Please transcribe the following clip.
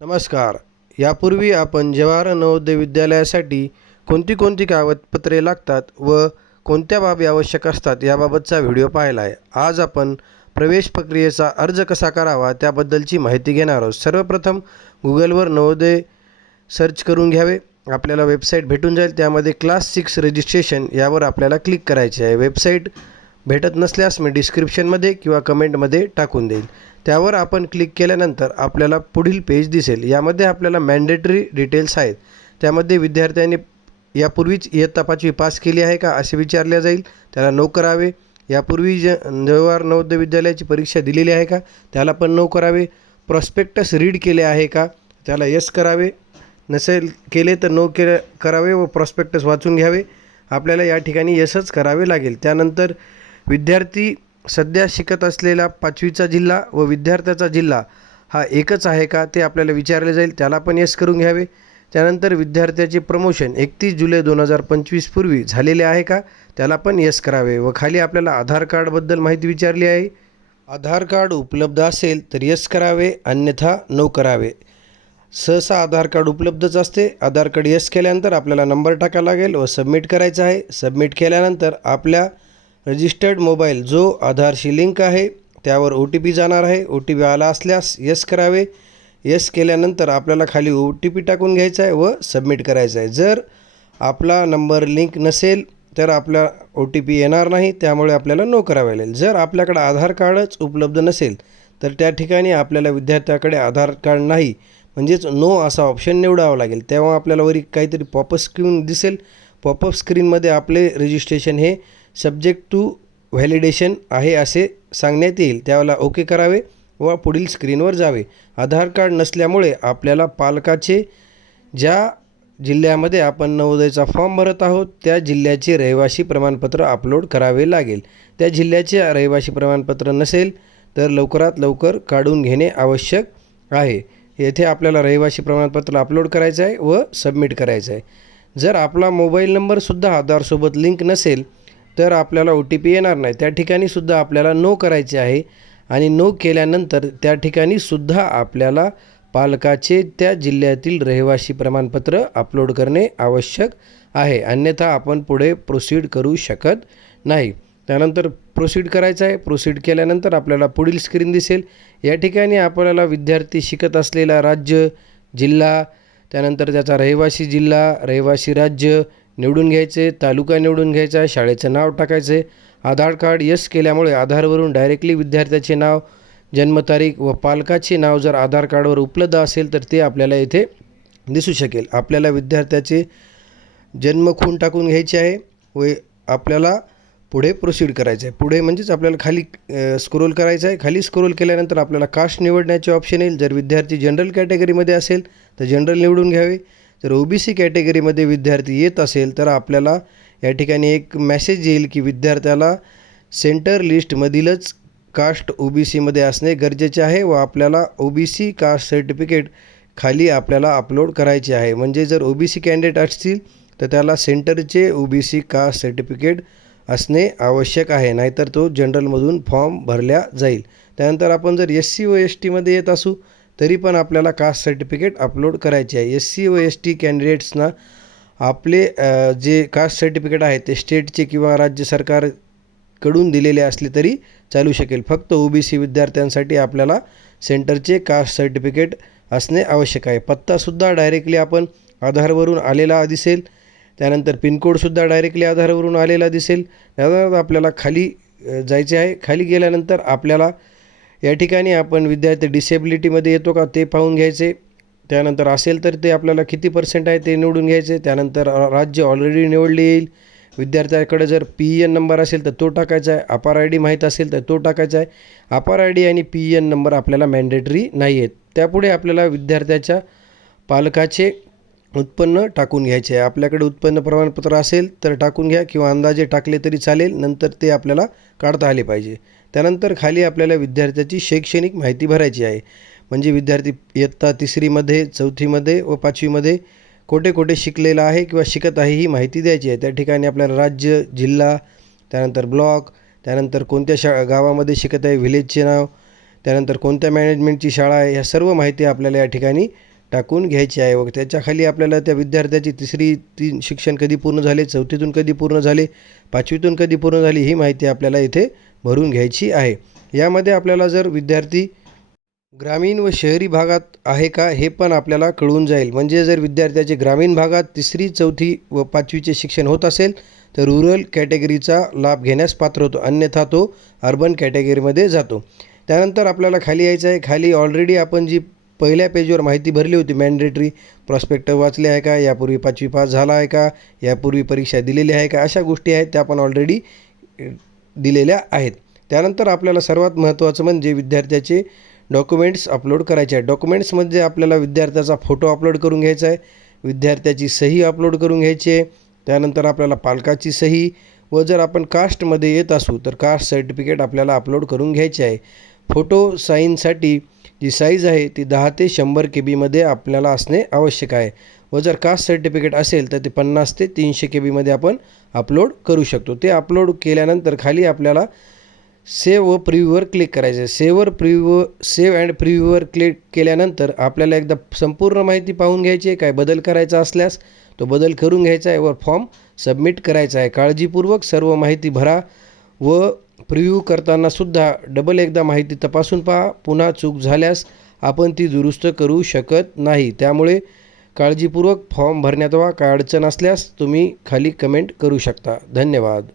नमस्कार. यापूर्वी आपण जवाहर नवोदय विद्यालयासाठी कोणती कोणती कागदपत्रे लागतात व कोणत्या बाबी आवश्यक असतात याबाबतचा व्हिडिओ पाहिला आहे. आज आपण प्रवेश प्रक्रियेचा अर्ज कसा करावा त्याबद्दलची माहिती घेणार आहोत. सर्वप्रथम गुगलवर नवोदय सर्च करून घ्यावे. आपल्याला वेबसाईट भेटून जाईल. त्यामध्ये क्लास सिक्स रजिस्ट्रेशन यावर आपल्याला क्लिक करायचे आहे. वेबसाईट भेटत नसल्यास मी डिस्क्रिप्शनमध्ये किंवा कमेंटमध्ये टाकून देईल. त्यावर आपण क्लिक केल्यानंतर आपल्याला पुढील पेज दिसेल. यामध्ये आपल्याला मॅन्डेटरी डिटेल्स आहेत. त्यामध्ये विद्यार्थ्यांनी यापूर्वीच इयत्ता पाचवी पास केली आहे का असे विचारले जाईल. त्याला नो करावे. यापूर्वी ज जवाहर नवोदय विद्यालयाची परीक्षा दिलेली आहे का? त्याला पण नो करावे. प्रॉस्पेक्टस रीड केले आहे का? त्याला यस करावे. नसेल केले तर नो के करावे व प्रॉस्पेक्टस वाचून घ्यावे. आपल्याला या ठिकाणी यसच करावे लागेल. त्यानंतर विद्यार्थी सध्या शिकत असलेला पाचवीचा जिल्हा व विद्यार्थ्याचा जिल्हा हा एकच आहे का ते आपल्याला विचारले जाईल. त्याला पण यश करून घ्यावे. त्यानंतर विद्यार्थ्याचे प्रमोशन एकतीस जुलै दोन हजार पंचवीस पूर्वी झालेले आहे का? त्याला पण यस करावे व खाली आपल्याला आधार कार्डबद्दल माहिती विचारली आहे. आधार कार्ड उपलब्ध असेल तर यस करावे अन्यथा नो करावे. सहसा आधार कार्ड उपलब्धच असते. आधार कार्ड यस केल्यानंतर आपल्याला नंबर टाकावा लागेल व सबमिट करायचा आहे. सबमिट केल्यानंतर आपल्या रजिस्टर्ड मोबाईल जो आधारशी लिंक आहे त्यावर ओ टी पी जाणार आहे. ओ टी पी आला असल्यास यस करावे. यस केल्यानंतर आपल्याला खाली ओ टी पी टाकून घ्यायचा आहे व सबमिट करायचा आहे. जर आपला नंबर लिंक नसेल तर आपला ओ टी पी येणार नाही त्यामुळे आपल्याला नो करावे लागेल. जर आपल्याकडं आधार कार्डच उपलब्ध नसेल तर त्या ठिकाणी आपल्याला विद्यार्थ्याकडे आधार कार्ड नाही म्हणजेच नो असा ऑप्शन निवडावा लागेल. तेव्हा आपल्याला वरी काहीतरी पॉपअप स्क्रीन दिसेल. पॉपअप स्क्रीनमध्ये आपले रजिस्ट्रेशन हे सब्जेक्ट टू व्हॅलिडेशन आहे असे सांगण्यात येईल. त्याला ओके करावे व पुढील स्क्रीनवर जावे. आधार कार्ड नसल्यामुळे आपल्याला पालकाचे ज्या जिल्ह्यामध्ये आपण नवोदयचा फॉर्म भरत आहोत त्या जिल्ह्याचे रहिवासी प्रमाणपत्र अपलोड करावे लागेल. त्या जिल्ह्याचे रहिवासी प्रमाणपत्र नसेल तर लवकरात लवकर काढून घेणे आवश्यक आहे. येथे आपल्याला रहिवासी प्रमाणपत्र अपलोड करायचं आहे व सबमिट करायचं आहे. जर आपला मोबाईल नंबरसुद्धा आधारसोबत लिंक नसेल तर आपल्याला ओ टी पी येणार नाही. त्या ठिकाणी सुद्धा आपल्याला नो करायचे आहे आणि नो केल्यानंतर त्या ठिकाणी सुद्धा आपल्याला पालकाचे त्या जिल्ह्यातील रहिवासी प्रमाणपत्र अपलोड करणे आवश्यक आहे. अन्यथा आपण पुढे प्रोसीड करू शकत नाही. त्यानंतर प्रोसीड करायचं आहे. प्रोसीड केल्यानंतर आपल्याला पुढील स्क्रीन दिसेल. या ठिकाणी आपल्याला विद्यार्थी शिकत असलेला राज्य जिल्हा त्यानंतर त्याचा रहिवासी जिल्हा रहिवासी राज्य निवडून घ्यायचे तालुका निवडून घ्यायचा शाळेचं नाव टाकायचे. आधार कार्ड यस केल्यामुळे आधारवरून डायरेक्टली विद्यार्थ्याचे नाव जन्मतारीख व पालकाचे नाव जर आधार कार्डवर उपलब्ध असेल तर ते आपल्याला येथे दिसू शकेल. आपल्याला विद्यार्थ्याचे जन्म खून टाकून घ्यायचे आहे व आपल्याला पुढे प्रोसीड करायचं आहे. पुढे म्हणजेच आपल्याला खाली स्क्रोल करायचं आहे. खाली स्क्रोल केल्यानंतर आपल्याला कास्ट निवडण्याचे ऑप्शन येईल. जर विद्यार्थी जनरल कॅटेगरीमध्ये असेल तर जनरल निवडून घ्यावे. जर ओ बी सी कॅटेगरीमध्ये विद्यार्थी येत असेल तर आपल्याला या ठिकाणी एक मॅसेज येईल की विद्यार्थ्याला सेंटर लिस्टमधीलच कास्ट ओ बी सीमध्ये असणे गरजेचे आहे व आपल्याला O B C caste certificate खाली आपल्याला अपलोड करायचे आहे. म्हणजे जर ओ बी सी कॅन्डिडेट असतील तर त्याला सेंटरचे O B C caste certificate असणे आवश्यक आहे. नाहीतर तो जनरलमधून फॉर्म भरल्या जाईल. त्यानंतर आपण जर एस सी व एस टीमध्ये येत असू तरी पण आपल्याला कास्ट सर्टिफिकेट अपलोड करायचे आहे. एस सी व एस टी कॅन्डिडेट्सना आपले जे कास्ट सर्टिफिकेट आहे ते स्टेटचे किंवा राज्य सरकारकडून दिलेले असले तरी चालू शकेल. फक्त ओ बी सी विद्यार्थ्यांसाठी आपल्याला सेंटरचे कास्ट सर्टिफिकेट असणे आवश्यक आहे. पत्तासुद्धा डायरेक्टली आपण आधारवरून आलेला दिसेल. त्यानंतर पिनकोडसुद्धा डायरेक्टली आधारवरून आलेला दिसेल. त्यानंतर आपल्याला खाली जायचे आहे. खाली गेल्यानंतर आपल्याला या ठिकाणी आपण विद्यार्थी डिसेबिलिटीमध्ये येतो का ते पाहून घ्यायचे. त्यानंतर असेल तर ते आपल्याला किती पर्सेंट आहे ते निवडून घ्यायचे. त्यानंतर राज्य ऑलरेडी निवडले येईल. विद्यार्थ्याकडे जर पी एन नंबर असेल तर तो टाकायचा आहे. अपार आय डी माहीत असेल तर तो टाकायचा आहे. अपार आय डी आणि पी एन नंबर आपल्याला मॅन्डेटरी नाही आहेत त्यापुढे आपल्याला विद्यार्थ्याच्या पालकाचे उत्पन्न टाकून घ्यायचे आहे. आपल्याकडे उत्पन्न प्रमाणपत्र असेल तर टाकून घ्या किंवा अंदाजे टाकले तरी चालेल नंतर ते आपल्याला काढता आले पाहिजे. त्यानंतर खाली आपल्याला विद्यार्थ्याची शैक्षणिक माहिती भरायची आहे. म्हणजे विद्यार्थी इयत्ता तिसरीमध्ये चौथीमध्ये व पाचवीमध्ये कोठे कोठे शिकलेला आहे किंवा शिकत आहे ही माहिती द्यायची आहे. त्या ठिकाणी आपल्याला राज्य जिल्हा त्यानंतर ब्लॉक त्यानंतर कोणत्या शा गावामध्ये शिकत आहे व्हिलेजचे नाव त्यानंतर कोणत्या मॅनेजमेंटची शाळा आहे ह्या सर्व माहिती आपल्याला या ठिकाणी टाकून घ्यायची आहे व त्याच्याखाली आपल्याला त्या विद्यार्थ्याची तिसरी तीन शिक्षण कधी पूर्ण झाले चौथीतून कधी पूर्ण झाले पाचवीतून कधी पूर्ण झाली ही माहिती आपल्याला इथे भरून घ्यायची आहे. यामध्ये आपल्याला जर विद्यार्थी ग्रामीण व शहरी भागात आहे का हे पण आपल्याला कळून जाईल. म्हणजे जर विद्यार्थ्याचे ग्रामीण भागात तिसरी चौथी व पाचवीचे शिक्षण होत असेल तर रुरल कॅटेगरीचा लाभ घेण्यास पात्र होतो. अन्यथा तो अर्बन कॅटेगरीमध्ये जातो. त्यानंतर आपल्याला खाली यायचं आहे. खाली ऑलरेडी आपण जी पहिल्या पेजवर माहिती भरली होती. मॅन्डेटरी प्रॉस्पेक्ट वाचले आहे का? यापूर्वी पाचवी पास झाला आहे का? यापूर्वी परीक्षा दिलेली आहे का? अशा गोष्टी आहेत त्या आपण ऑलरेडी दिलेल्या आहेत. त्यानंतर आपल्याला सर्वात महत्त्वाचं म्हणजे विद्यार्थ्याचे डॉक्युमेंट्स अपलोड करायचे आहे डॉक्युमेंट्समध्ये आपल्याला विद्यार्थ्याचा फोटो अपलोड करून घ्यायचा आहे. विद्यार्थ्याची सही अपलोड करून घ्यायची आहे. त्यानंतर आपल्याला पालकाची सही व जर आपण कास्टमध्ये येत असू तर कास्ट सर्टिफिकेट आपल्याला अपलोड करून घ्यायचे आहे. फोटो साईनसाठी जी साईज आहे ती दहा ते शंभर के बीमध्ये आपल्याला असणे आवश्यक आहे. व जर कास्ट सर्टिफिकेट असेल तर ते पन्नास ते तीनशे के बीमध्ये आपण अपलोड करू शकतो. ते अपलोड केल्यानंतर खाली आपल्याला सेव व प्रिव्ह्यूवर क्लिक करायचं आहे save or preview save and प्रिव्ह्यूवर click केल्यानंतर आपल्याला एकदा संपूर्ण माहिती पाहून घ्यायची आहे. काय बदल करायचा असल्यास तो बदल करून घ्यायचा आहे व फॉर्म सबमिट करायचा आहे. काळजीपूर्वक सर्व माहिती भरा व प्रिव्ह्यू करतानासुद्धा डबल एकदा माहिती तपासून पहा. पुन्हा चूक झाल्यास आपण ती दुरुस्त करू शकत नाही. त्यामुळे काळजीपूर्वक फॉर्म भरण्यात वा काय अडचण असल्यास तुम्ही खाली कमेंट करू शकता. धन्यवाद.